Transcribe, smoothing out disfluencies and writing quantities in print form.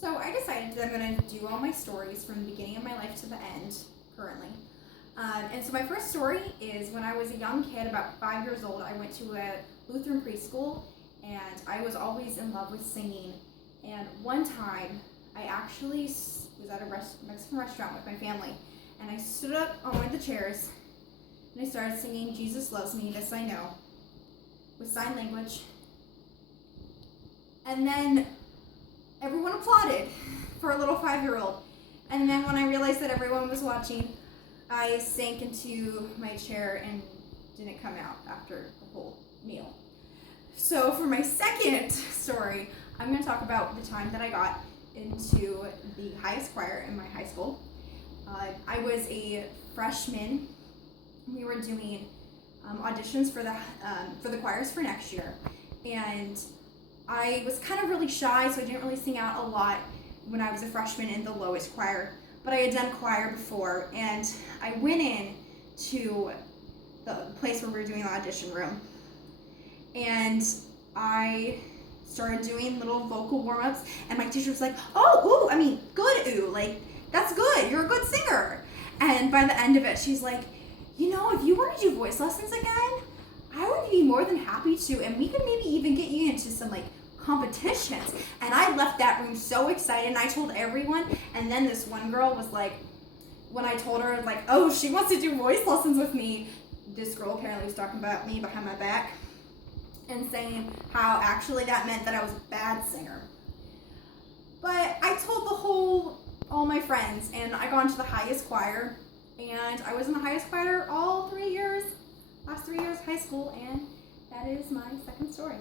So I decided that I'm going to do all my stories from the beginning of my life to the end, currently. And so my first story is when I was a young kid, about 5 years old. I went to a Lutheran preschool, and I was always in love with singing. And one time, I actually was at a Mexican restaurant with my family, and I stood up on one of the chairs, and I started singing "Jesus Loves Me, This I Know" with sign language. And then everyone applauded for a little 5-year-old. And then when I realized that everyone was watching, I sank into my chair and didn't come out after the whole meal. So for my second story, I'm going to talk about the time that I got into the highest choir in my high school. I was a freshman. We were doing auditions for the choirs for next year, and I was kind of really shy, so I didn't really sing out a lot when I was a freshman in the lowest choir. But I had done choir before, and I went in to the place where we were doing the audition room, and I started doing little vocal warm-ups, and my teacher was like, "Oh, ooh, I mean, good, ooh, like, that's good, you're a good singer." And by the end of it, she's like, "You know, if you were to do voice lessons again, I would be more than happy to, and we could maybe even get you into some, like, competitions." And I left that room so excited, and I told everyone, and then this one girl was like, when I told her, like, oh, she wants to do voice lessons with me, this girl apparently was talking about me behind my back and saying how actually that meant that I was a bad singer. But I told all my friends, and I got into the highest choir, and I was in the highest choir all 3 years, last 3 years of high school, and that is my second story.